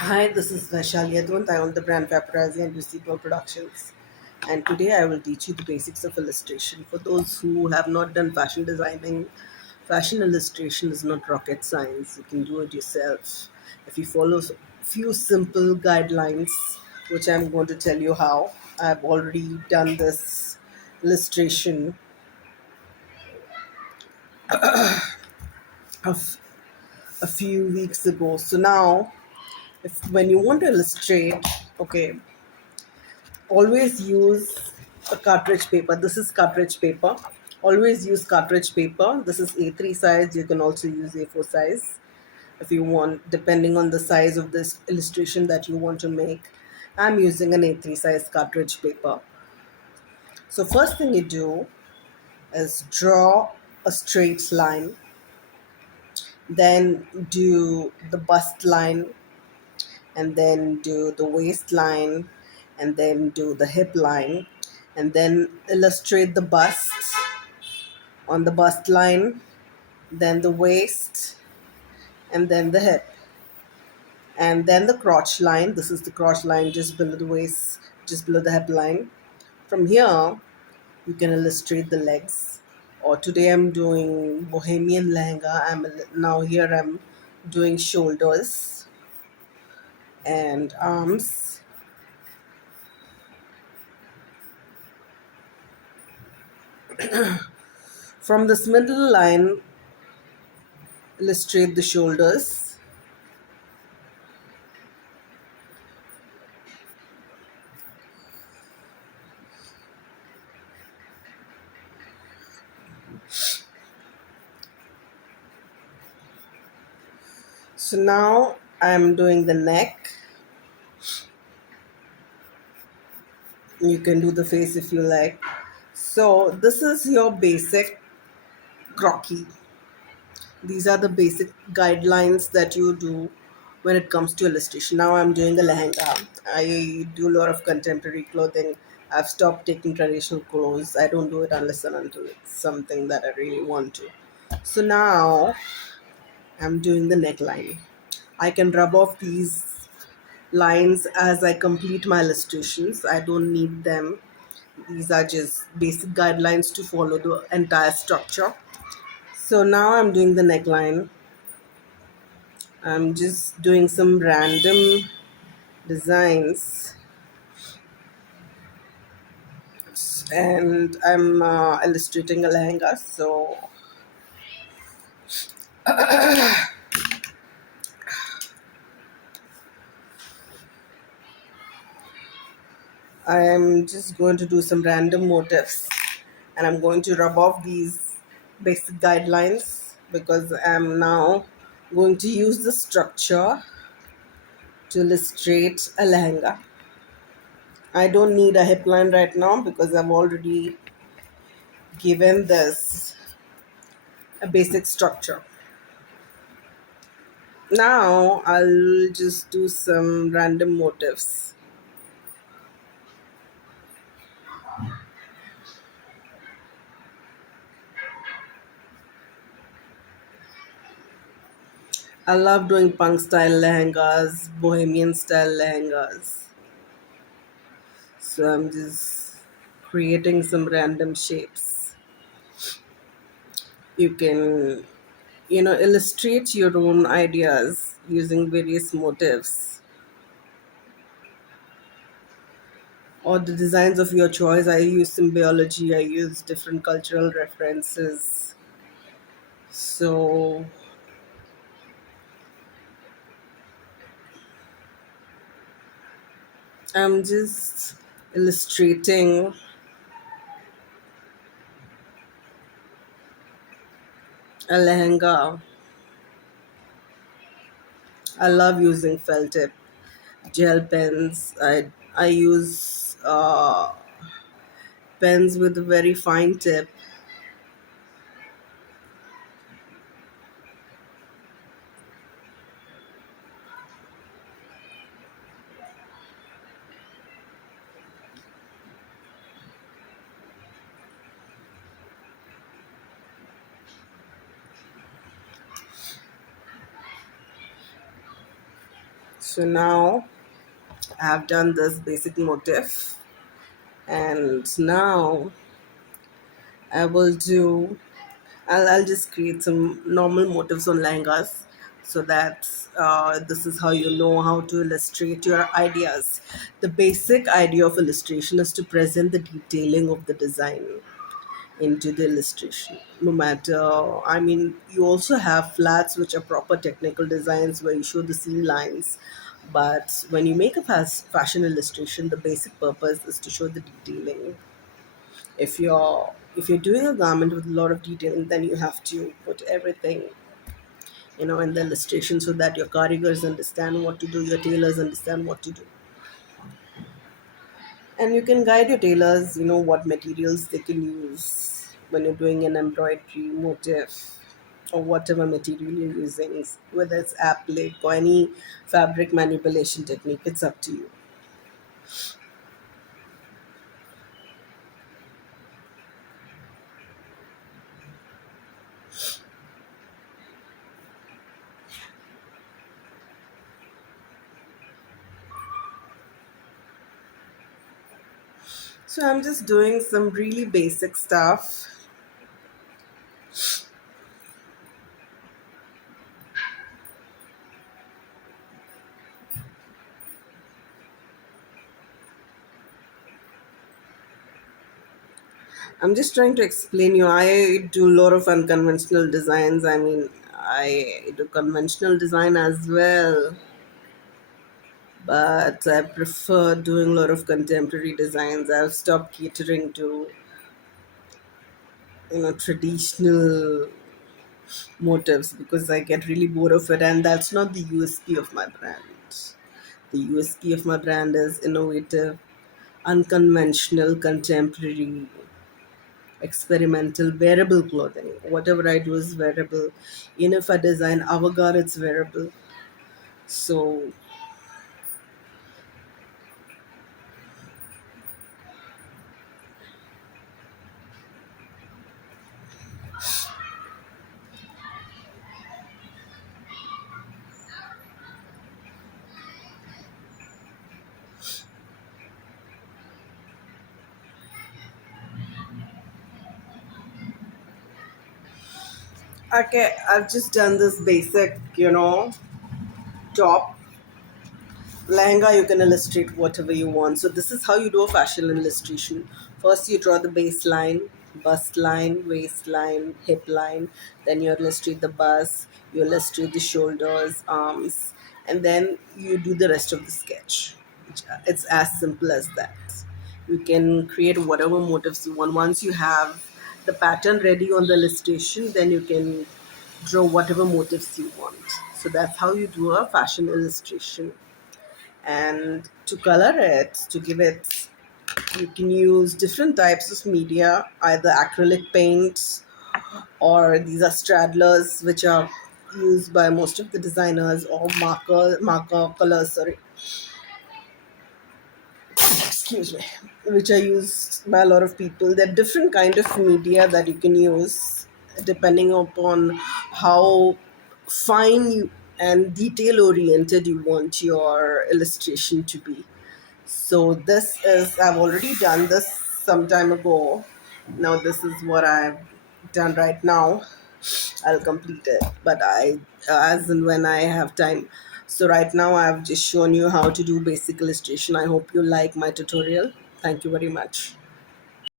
Hi, this is Vaishali Adwant. I own the brand Paparazzi and Receivable Productions. And today I will teach you the basics of illustration. For those who have not done fashion designing, fashion illustration is not rocket science. You can do it yourself. If you follow few simple guidelines, which I'm going to tell you how. I've already done this illustration of a few weeks ago. So now, if when you want to illustrate, okay, always use a cartridge paper. This is cartridge paper. Always use cartridge paper. This is A3 size. You can also use A4 size if you want, depending on the size of this illustration that you want to make. I'm using an A3 size cartridge paper. So first thing you do is draw a straight line, then do the bust line, and then do the waistline, and then do the hip line, and then illustrate the bust on the bust line, then the waist, and then the hip, and then the crotch line. This is the crotch line just below the waist, just below the hip line. From here, you can illustrate the legs. Or today I'm doing Bohemian lehenga. Now here I'm doing shoulders and arms. From this middle line, illustrate the shoulders. So now I'm doing the neck. You can do the face if you like. So this is your basic croquis. These are the basic guidelines that you do when it comes to illustration. Now I'm doing a lehenga. I do a lot of contemporary clothing. I've stopped taking traditional clothes. I don't do it unless and until it's something that I really want to. So now I'm doing the neckline. I can rub off these lines as I complete my illustrations. I don't need them. These are just basic guidelines to follow the entire structure. So now I'm doing the neckline. I'm just doing some random designs and I'm illustrating a lehenga. So I am just going to do some random motifs and I'm going to rub off these basic guidelines because I'm now going to use the structure to illustrate a lehenga. I don't need a hip line right now because I've already given this a basic structure. Now I'll just do some random motifs. I love doing punk style lehengas, bohemian style lehengas. So I'm just creating some random shapes. You can, illustrate your own ideas using various motifs or the designs of your choice. I use symbology, I use different cultural references. So I'm just illustrating a lehenga. I love using felt tip gel pens. I use pens with a very fine tip. So now I have done this basic motif, and now I will do, I'll just create some normal motifs on lehengas, so that this is how you know how to illustrate your ideas. The basic idea of illustration is to present the detailing of the design into the illustration. No matter, I mean, you also have flats which are proper technical designs where you show the seam lines. But when you make a fashion illustration, the basic purpose is to show the detailing. If you're doing a garment with a lot of detailing, then you have to put everything, in the illustration, so that your carigars understand what to do, your tailors understand what to do. And you can guide your tailors, what materials they can use when you're doing an embroidery motif, or whatever material you're using, whether it's applique or any fabric manipulation technique, it's up to you. So I'm just doing some really basic stuff. I'm just trying to explain you. I do a lot of unconventional designs. I mean, I do conventional design as well, but I prefer doing a lot of contemporary designs. I've stopped catering to, traditional motives, because I get really bored of it, and that's not the USP of my brand. The USP of my brand is innovative, unconventional, contemporary, experimental, wearable clothing. Whatever I do is wearable. Even if I design avant-garde, it's wearable. So, okay, I've just done this basic, top lehenga. You can illustrate whatever you want. So this is how you do a fashion illustration. First you draw the baseline, bust line, waistline, hip line. Then you illustrate the bust, you illustrate the shoulders, arms, and then you do the rest of the sketch. It's as simple as that. You can create whatever motifs you want. Once you have the pattern ready on the illustration, then you can draw whatever motifs you want. So that's how you do a fashion illustration. And to color it, to give it, you can use different types of media, either acrylic paints, or these are straddlers, which are used by most of the designers, or marker colors, sorry, excuse me, which are used by a lot of people. There are different kind of media that you can use depending upon how fine you and detail oriented you want your illustration to be. So this is, I've already done this some time ago. Now this is what I've done right now. I'll complete it, but as and when I have time. So right now I've just shown you how to do basic illustration. I hope you like my tutorial. Thank you very much.